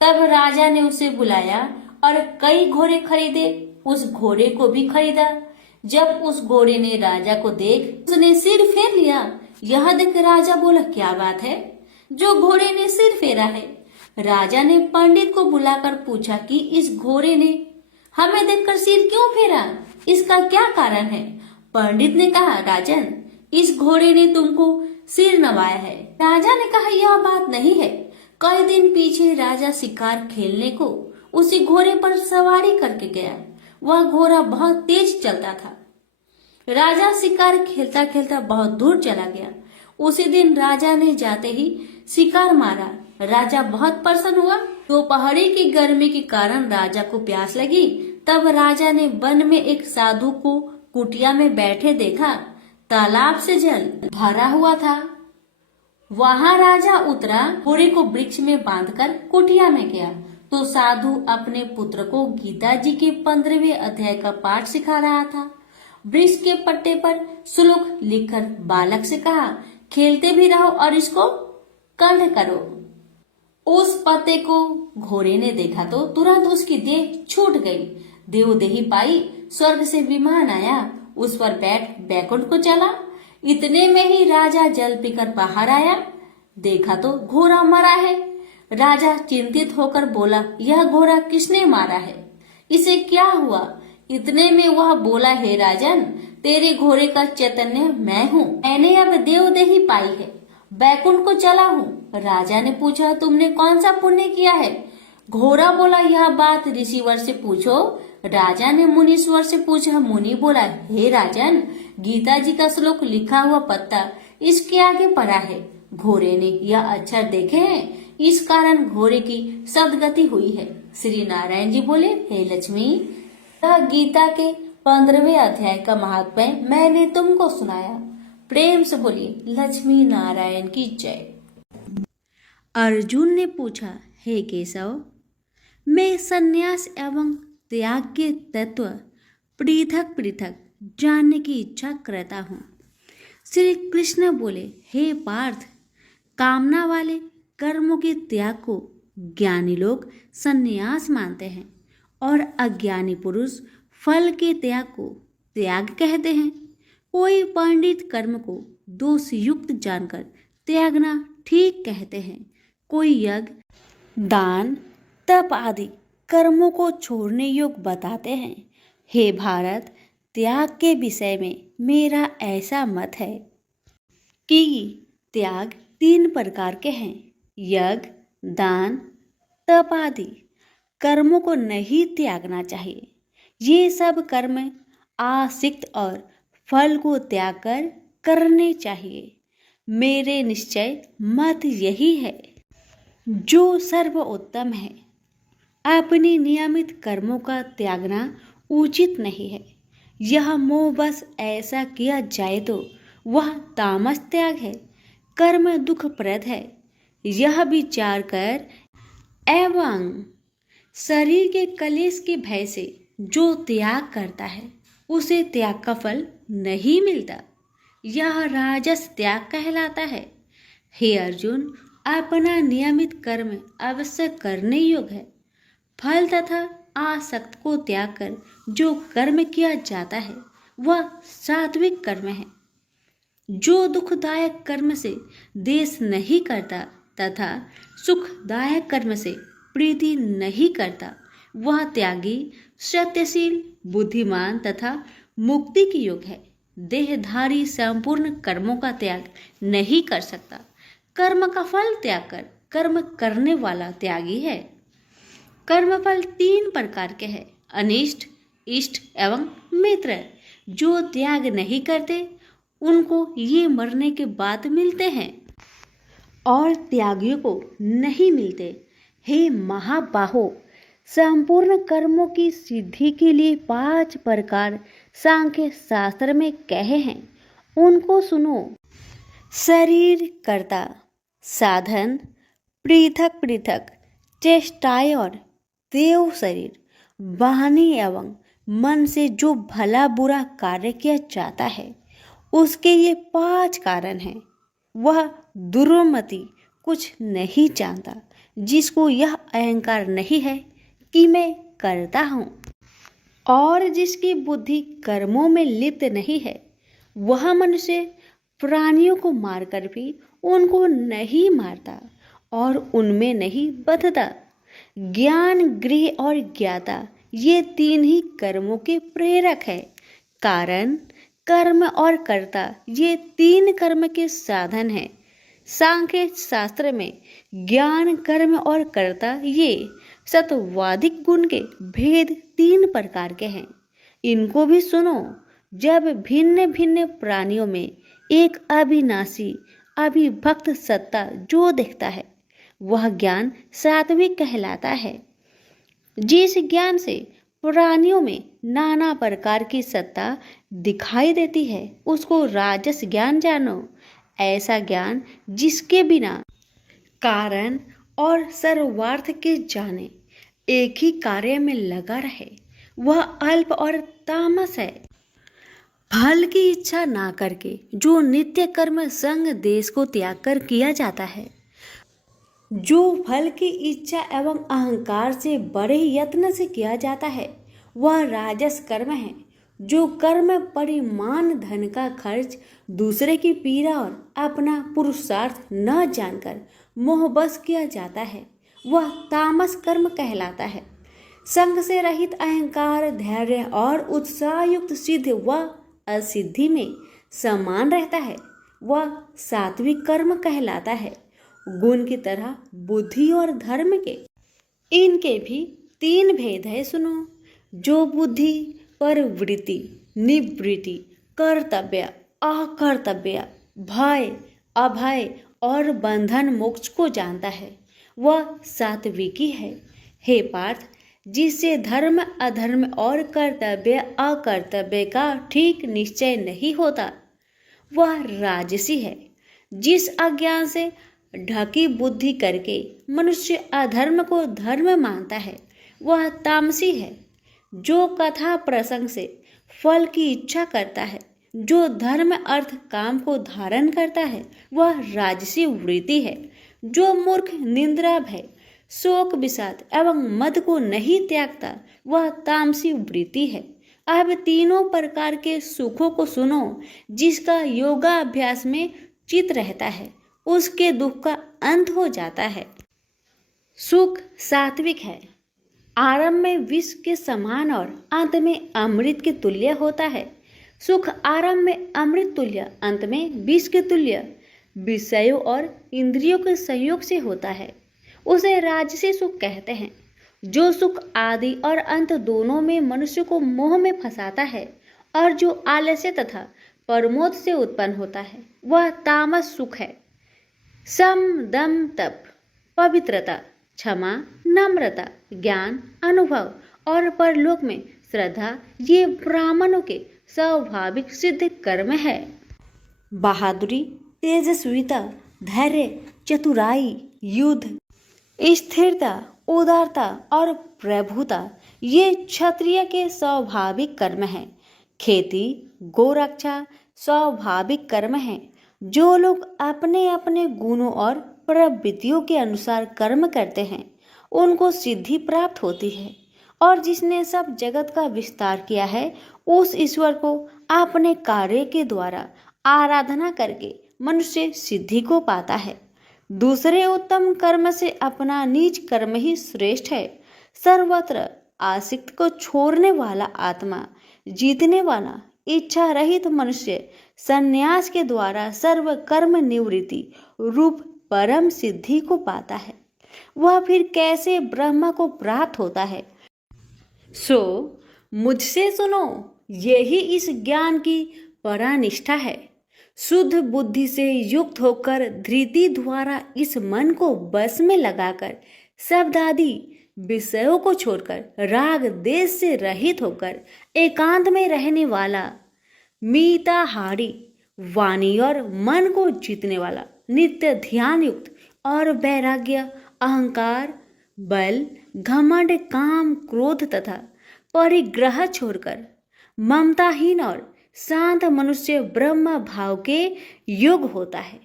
तब राजा ने उसे बुलाया और कई घोड़े खरीदे, उस घोड़े को भी खरीदा। जब उस घोड़े ने राजा को देख उसने सिर फेर लिया। यह देख राजा बोला, क्या बात है जो घोड़े ने सिर फेरा है? राजा ने पंडित को बुलाकर पूछा कि इस घोड़े ने हमें देखकर सिर क्यों फेरा, इसका क्या कारण है? पंडित ने कहा, राजन, इस घोड़े ने तुमको सिर नवाया है। राजा ने कहा, यह बात नहीं है। कई दिन पीछे राजा शिकार खेलने को उसी घोड़े पर सवारी करके गया। वह घोड़ा बहुत तेज चलता था। राजा शिकार खेलता खेलता बहुत दूर चला गया। उसी दिन राजा ने जाते ही शिकार मारा। राजा बहुत प्रसन्न हुआ। दोपहरी की गर्मी के कारण राजा को प्यास लगी। तब राजा ने वन में एक साधु को कुटिया में बैठे देखा। तालाब से जल भरा हुआ था। वहां राजा उतरा, घोड़े को वृक्ष में बांधकर कुटिया में गया तो साधु अपने पुत्र को गीता जी के 15वें अध्याय का पाठ सिखा रहा था। वृक्ष के पट्टे पर श्लोक लिखकर बालक से कहा, खेलते भी रहो और इसको कंठ करो। उस पत्ते को घोड़े ने देखा तो तुरंत उसकी देह छूट गई। देवदेही पाई, स्वर्ग से विमान आया, उस पर बैठ बैकुंठ को चला। इतने में ही राजा जल पीकर बाहर आया। देखा तो घोड़ा मरा है। राजा चिंतित होकर बोला, यह घोड़ा किसने मारा है? इसे क्या हुआ? इतने में वह बोला, हे राजन, तेरे घोड़े का चैतन्य मैं हूँ। मैंने अब देवदेही पाई है, बैकुंठ को चला हूँ। राजा ने पूछा, तुमने कौन सा पुण्य किया है? घोड़ा बोला, यह बात ऋषिवर से पूछो। राजा ने मुनीश्वर से पूछा। मुनि बोला, हे राजन, गीता जी का श्लोक लिखा हुआ पत्ता इसके आगे पड़ा है। घोड़े ने यह अक्षर देखे हैं, इस कारण घोड़े की सदगति हुई है। श्री नारायण जी बोले, हे लक्ष्मी, यह गीता के 15वें अध्याय का महात्म्य मैंने तुमको सुनाया। प्रेम से बोलिए लक्ष्मी नारायण की जय। अर्जुन ने पूछा, हे केशव, मैं संन्यास एवं त्याग के तत्व पृथक पृथक जानने की इच्छा करता हूँ। श्री कृष्ण बोले, हे पार्थ, कामना वाले कर्मों के त्याग को ज्ञानी लोग संन्यास मानते हैं और अज्ञानी पुरुष फल के त्याग को त्याग कहते हैं। कोई पंडित कर्म को दोष युक्त जानकर त्यागना ठीक कहते हैं। कोई यज्ञ, दान, तप आदि कर्मों को छोड़ने योग्य बताते हैं। हे भारत, त्याग के विषय में मेरा ऐसा मत है कि त्याग 3 प्रकार के हैं। यज्ञ, दान, तप आदि कर्मों को नहीं त्यागना चाहिए। ये सब कर्म आसक्त और फल को त्याग कर करने चाहिए। मेरे निश्चय मत यही है जो सर्वोत्तम है। अपने नियमित कर्मों का त्यागना उचित नहीं है। यह मोहवश ऐसा किया जाए तो वह तामस त्याग है, कर्म दुखप्रद है। यह विचार कर एवं शरीर के कलेश के भय से जो त्याग करता है उसे त्याग का फल नहीं मिलता। यह राजस त्याग कहलाता है। हे अर्जुन, अपना नियमित कर्म अवश्य करने योग्य है। फल तथा आसक्त को त्याग कर जो कर्म किया जाता है वह सात्विक कर्म है। जो दुखदायक कर्म से द्वेष नहीं करता तथा सुखदायक कर्म से प्रीति नहीं करता वह त्यागी, सत्यशील, बुद्धिमान तथा मुक्ति की योग्य है। देहधारी संपूर्ण कर्मों का त्याग नहीं कर सकता। कर्म का फल त्याग कर कर्म करने वाला त्यागी है। कर्मफल 3 प्रकार के हैं, अनिष्ट, इष्ट एवं मित्र। जो त्याग नहीं करते उनको ये मरने के बाद मिलते हैं और त्यागियों को नहीं मिलते। हे महाबाहो, संपूर्ण कर्मों की सिद्धि के लिए 5 प्रकार सांख्य शास्त्र में कहे हैं, उनको सुनो। शरीर कर्ता, साधन, पृथक पृथक चेष्टाएं और देव शरीर, वाणी एवं मन से जो भला बुरा कार्य किया जाता है उसके ये 5 कारण हैं। वह दुर्मति कुछ नहीं जानता जिसको यह अहंकार नहीं है कि मैं करता हूँ, और जिसकी बुद्धि कर्मों में लिप्त नहीं है वह मनुष्य प्राणियों को मारकर भी उनको नहीं मारता और उनमें नहीं बंधता। ज्ञान, गृह और ज्ञाता ये 3 ही कर्मों के प्रेरक है। कारण, कर्म और कर्ता ये 3 कर्म के साधन हैं। सांख्य शास्त्र में ज्ञान, कर्म और कर्ता ये सत्वादिक गुण के भेद 3 प्रकार के हैं। इनको भी सुनो। जब भिन्न भिन्न प्राणियों में एक अविनाशी अविभक्त सत्ता जो दिखता है वह ज्ञान सात्विक कहलाता है। जिस ज्ञान से प्राणियों में नाना प्रकार की सत्ता दिखाई देती है उसको राजस ज्ञान जानो। ऐसा ज्ञान जिसके बिना कारण और सर्वार्थ के जाने एक ही कार्य में लगा रहे वह अल्प और तामस है। फल की इच्छा ना करके जो नित्य कर्म संग देश को त्याग कर किया जाता है, जो फल की इच्छा एवं अहंकार से बड़े यत्न से किया जाता है वह राजस कर्म है। जो कर्म परिमाण धन का खर्च दूसरे की पीड़ा और अपना पुरुषार्थ न जानकर मोहबस किया जाता है वह तामस कर्म कहलाता है। संग से रहित अहंकार, धैर्य और उत्साह युक्त सिद्ध व असिद्धि में समान रहता है वह सात्विक कर्म कहलाता है। गुण की तरह बुद्धि और धर्म के इनके भी 3 भेद है, सुनो। जो बुद्धि प्रवृत्ति, निवृत्ति, कर्तव्य, अकर्तव्य, भय, अभय और बंधन मोक्ष को जानता है वह सात्विकी है। हे पार्थ, जिससे धर्म अधर्म और कर्तव्य अकर्तव्य का ठीक निश्चय नहीं होता वह राजसी है। जिस अज्ञान से ढकी बुद्धि करके मनुष्य अधर्म को धर्म मानता है वह तामसी है। जो कथा प्रसंग से फल की इच्छा करता है, जो धर्म अर्थ काम को धारण करता है वह राजसी वृत्ति है। जो मूर्ख, निंद्रा, भय, शोक, विषाद एवं मद को नहीं त्यागता वह तामसी वृत्ति है। अब 3 प्रकार के सुखों को सुनो। जिसका योगाभ्यास में चित रहता है उसके दुख का अंत हो जाता है। सुख सात्विक है। आरंभ में विष के समान और अंत में अमृत के तुल्य होता है। सुख आरंभ में अमृत तुल्य, अंत में विष के तुल्य विषयों और इंद्रियों के संयोग से होता है। उसे राजसी सुख कहते हैं। जो सुख आदि और अंत दोनों में मनुष्य को मोह में फंसाता है और जो आलस्य तथा प्रमोद से उत्पन्न होता है वह तामस सुख है। सम, दम, तप, पवित्रता, क्षमा, नम्रता, ज्ञान, अनुभव और परलोक में श्रद्धा ये ब्राह्मणों के स्वाभाविक सिद्ध कर्म है। बहादुरी, तेजस्विता, धैर्य, चतुराई, युद्ध, स्थिरता, उदारता और प्रभुता ये क्षत्रिय के स्वाभाविक कर्म हैं। खेती, गोरक्षा स्वाभाविक कर्म हैं। जो लोग अपने अपने गुणों और प्रवृत्तियों के अनुसार कर्म करते हैं उनको सिद्धि प्राप्त होती है, और जिसने सब जगत का विस्तार किया है उस ईश्वर को अपने कार्य के द्वारा आराधना करके मनुष्य सिद्धि को पाता है। दूसरे उत्तम कर्म से अपना निज कर्म ही श्रेष्ठ है। सर्वत्र आसक्त को छोड़ने वाला आत्मा, जीतने वाला इच्छा रहित मनुष्य संन्यास के द्वारा सर्व कर्म निवृत्ति रूप परम सिद्धि को पाता है। वह फिर कैसे ब्रह्म को प्राप्त होता है? सो मुझसे सुनो, यही इस ज्ञान की परानिष्ठा है। शुद्ध बुद्धि से युक्त होकर धृति द्वारा इस मन को बस में लगाकर शब्द आदि विषयों को छोड़कर राग देश से रहित होकर एकांत में रहने वाला, मीताहारी, वाणी और मन को जीतने वाला, नित्य ध्यान युक्त और वैराग्य, अहंकार, बल, घमंड, काम, क्रोध तथा परिग्रह छोड़कर ममताहीन और शांत मनुष्य ब्रह्म भाव के योग होता है।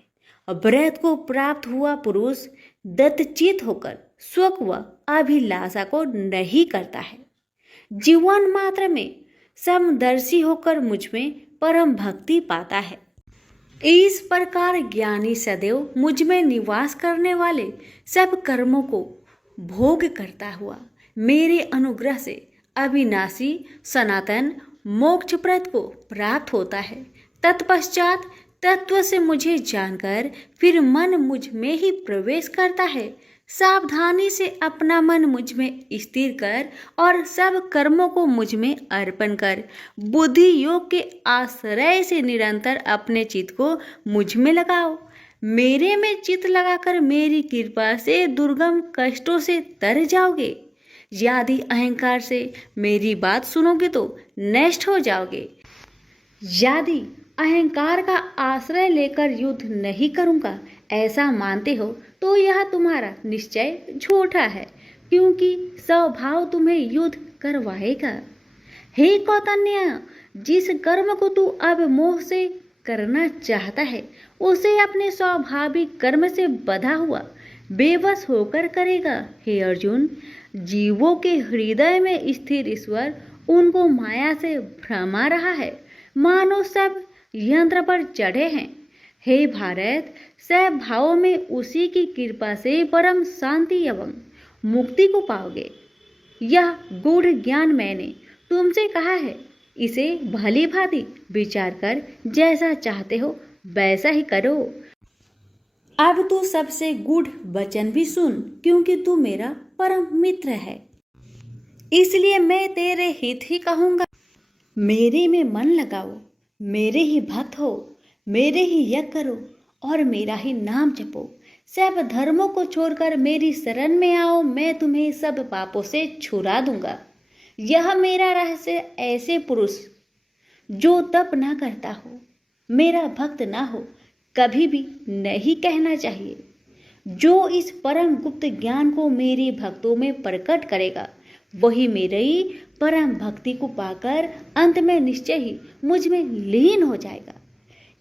व्रत को प्राप्त हुआ पुरुष दत्तचित होकर सुख व अभिलाषा को नहीं करता है। जीवन मात्र में समदर्शी होकर मुझ में परम भक्ति पाता है। इस प्रकार ज्ञानी सदैव मुझ में निवास करने वाले सब कर्मों को भोग करता हुआ मेरे अनुग्रह से अविनाशी सनातन मोक्षप्रद को प्राप्त होता है। तत्पश्चात तत्व से मुझे जानकर फिर मन मुझ में ही प्रवेश करता है। सावधानी से अपना मन मुझ में स्थिर कर और सब कर्मों को मुझ में अर्पण कर बुद्धि योग के आश्रय से निरंतर अपने चित्त को मुझ में लगाओ। मेरे में चित्त लगाकर मेरी कृपा से दुर्गम कष्टों से तर जाओगे। यदि अहंकार से मेरी बात सुनोगे तो नष्ट हो जाओगे। यदि अहंकार का आश्रय लेकर युद्ध नहीं करूंगा ऐसा मानते हो तो यह तुम्हारा निश्चय झूठा है, क्योंकि स्वभाव तुम्हें युद्ध करवाएगा। हे कौतन्य, जिस कर्म को तू अब मोह से करना चाहता है उसे अपने स्वाभाविक कर्म से बंधा हुआ बेबस होकर करेगा। हे अर्जुन, जीवों के हृदय में स्थिर ईश्वर उनको माया से भ्रमा रहा है, मानो सब यंत्र पर चढ़े हैं। हे भारत, सब भावों में उसी की कृपा से परम शांति एवं मुक्ति को पाओगे। यह गूढ़ ज्ञान मैंने तुमसे कहा है, इसे भली भांति विचार कर जैसा चाहते हो वैसा ही करो। अब तू सबसे गूढ़ वचन भी सुन, क्योंकि तू मेरा परम मित्र है, इसलिए मैं तेरे हित ही कहूँगा। मेरे में मन लगाओ, मेरे ही भक्त हो, मेरे ही यज्ञ करो और मेरा ही नाम जपो। सब धर्मों को छोड़कर मेरी शरण में आओ, मैं तुम्हें सब पापों से छुड़ा दूंगा। यह मेरा रहस्य ऐसे पुरुष जो तप ना करता हो, मेरा भक्त ना हो, कभी भी नहीं कहना चाहिए। जो इस परम गुप्त ज्ञान को मेरे भक्तों में प्रकट करेगा वही मेरी परम भक्ति को पाकर अंत में निश्चय ही मुझ में लीन हो जाएगा।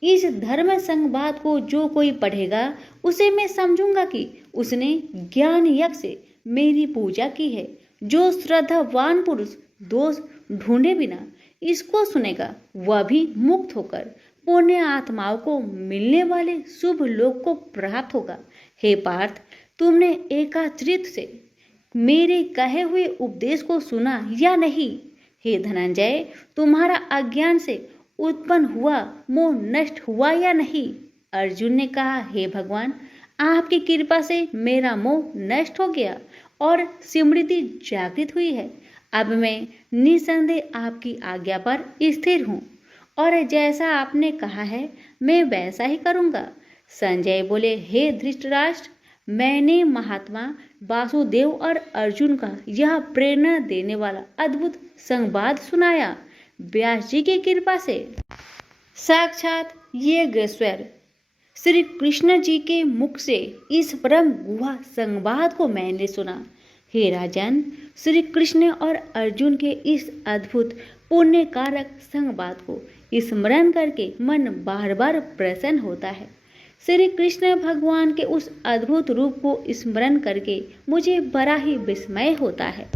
इस धर्म संवाद को जो कोई पढ़ेगा उसे मैं समझूंगा कि उसने ज्ञान यज्ञ से मेरी पूजा की है। जो श्रद्धावान पुरुष दोष ढूंढे बिना इसको सुनेगा वह भी मुक्त होकर पुण्य आत्माओं को मिलने वाले शुभ लोक को प्राप्त होगा। हे पार्थ, तुमने एकाग्रचित्त से मेरे कहे हुए उपदेश को सुना या नहीं? हे धनंजय, तुम्हारा अज्ञान से उत्पन्न हुआ मोह नष्ट हुआ या नहीं? अर्जुन ने कहा, हे भगवान, आपकी कृपा से मेरा मोह नष्ट हो गया और स्मृति जागृत हुई है। अब मैं निसंदेह आपकी आज्ञा पर स्थिर हूँ और जैसा आपने कहा है मैं वैसा ही करूँगा। संजय बोले, हे धृतराष्ट्र, मैंने महात्मा वासुदेव और अर्जुन का यह प्रेरणा देने वाला अद्भुत संवाद सुनाया व्यास जी की कृपा से। साक्षात ये स्वर श्री कृष्ण जी के मुख से इस परम गुहा संवाद को मैंने सुना। हे राजन, श्री कृष्ण और अर्जुन के इस अद्भुत पुण्य कारक संवाद को स्मरण करके मन बार बार प्रसन्न होता है। श्री कृष्ण भगवान के उस अद्भुत रूप को स्मरण करके मुझे बड़ा ही विस्मय होता है।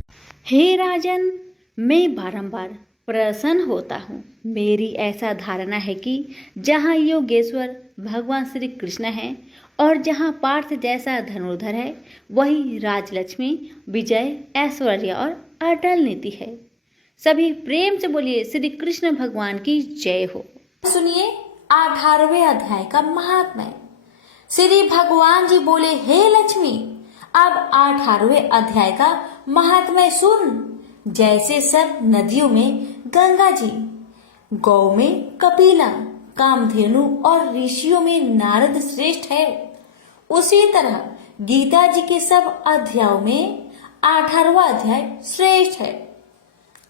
हे राजन, मैं बारंबार प्रसन्न होता हूँ। मेरी ऐसा धारणा है कि जहाँ योगेश्वर भगवान श्री कृष्ण हैं और जहाँ पार्थ जैसा धनुर्धर है वही राजलक्ष्मी, विजय, ऐश्वर्य और अटल नीति है। सभी प्रेम से बोलिए श्री कृष्ण भगवान की जय हो। सुनिए 18वें अध्याय का महात्म्य। श्री भगवान जी बोले, हे लक्ष्मी, अब 18वें अध्याय का महात्म्य सुन। जैसे सब नदियों में गंगा जी, गौ में कपिला, कामधेनु और ऋषियों में नारद श्रेष्ठ है, उसी तरह गीता जी के सब अध्यायों में 18वां अध्याय श्रेष्ठ है।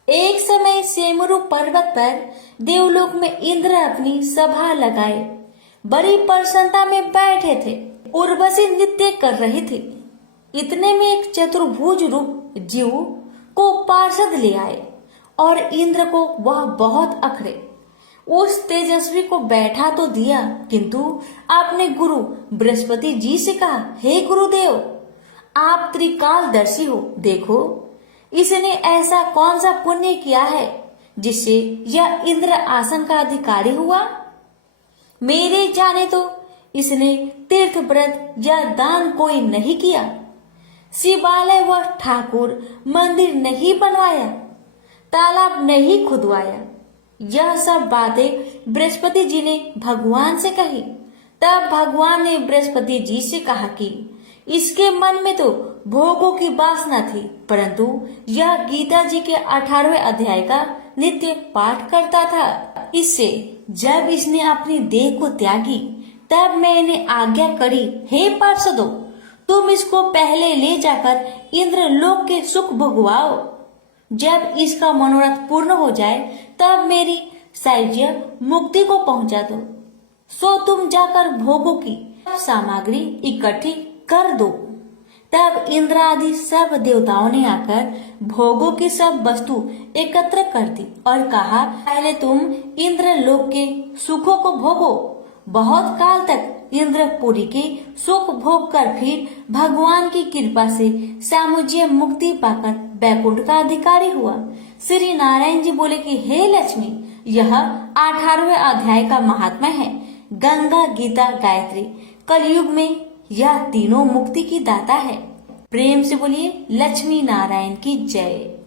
एक समय सेमरु पर्वत पर देवलोक में इंद्र अपनी सभा लगाए बड़ी प्रसन्नता में बैठे थे। उर्वशी नृत्य कर रही थी। इतने में एक चतुर्भुज रूप जीव को पार्षद ले आए। और इंद्र को वह बहुत अखरे। उस तेजस्वी को बैठा तो दिया, किंतु आपने गुरु बृहस्पति जी से कहा, हे गुरुदेव, आप त्रिकालदर्शी हो, देखो इसने ऐसा कौन सा पुण्य किया है जिससे यह इंद्र आसन का अधिकारी हुआ। मेरे जाने तो इसने तीर्थ व्रत या दान कोई नहीं किया, शिवालय व ठाकुर मंदिर नहीं बनवाया, तालाब नहीं खुदवाया। यह सब बातें बृहस्पति जी ने भगवान से कही। तब भगवान ने बृहस्पति जी से कहा कि इसके मन में तो भोगों की वासना थी, परंतु यह गीता जी के 18वें अध्याय का नित्य पाठ करता था। इससे जब इसने अपनी देह को त्यागी, तब मैंने आज्ञा करी, हे पार्षदों, तुम इसको पहले ले जाकर इंद्र लोक के सुख भोगवाओ। जब इसका मनोरथ पूर्ण हो जाए, तब मेरी सायुज्य मुक्ति को पहुंचा दो। सो तुम जाकर भोगों की सामग्री इकट्ठी कर दो। तब इंद्र आदि सब देवताओं ने आकर भोगों की सब वस्तु एकत्र कर दी और कहा, पहले तुम इंद्र लोक के सुखों को भोगो। बहुत काल तक इंद्रपुरी के सुख भोग कर फिर भगवान की कृपा से सामुज्य मुक्ति पाकर बैकुंठ का अधिकारी हुआ। श्री नारायण जी बोले कि हे लक्ष्मी, यह 18वें अध्याय का महात्मा है। गंगा, गीता, गायत्री, कलयुग में यह तीनों मुक्ति की दाता है। प्रेम से बोलिए लक्ष्मी नारायण की जय।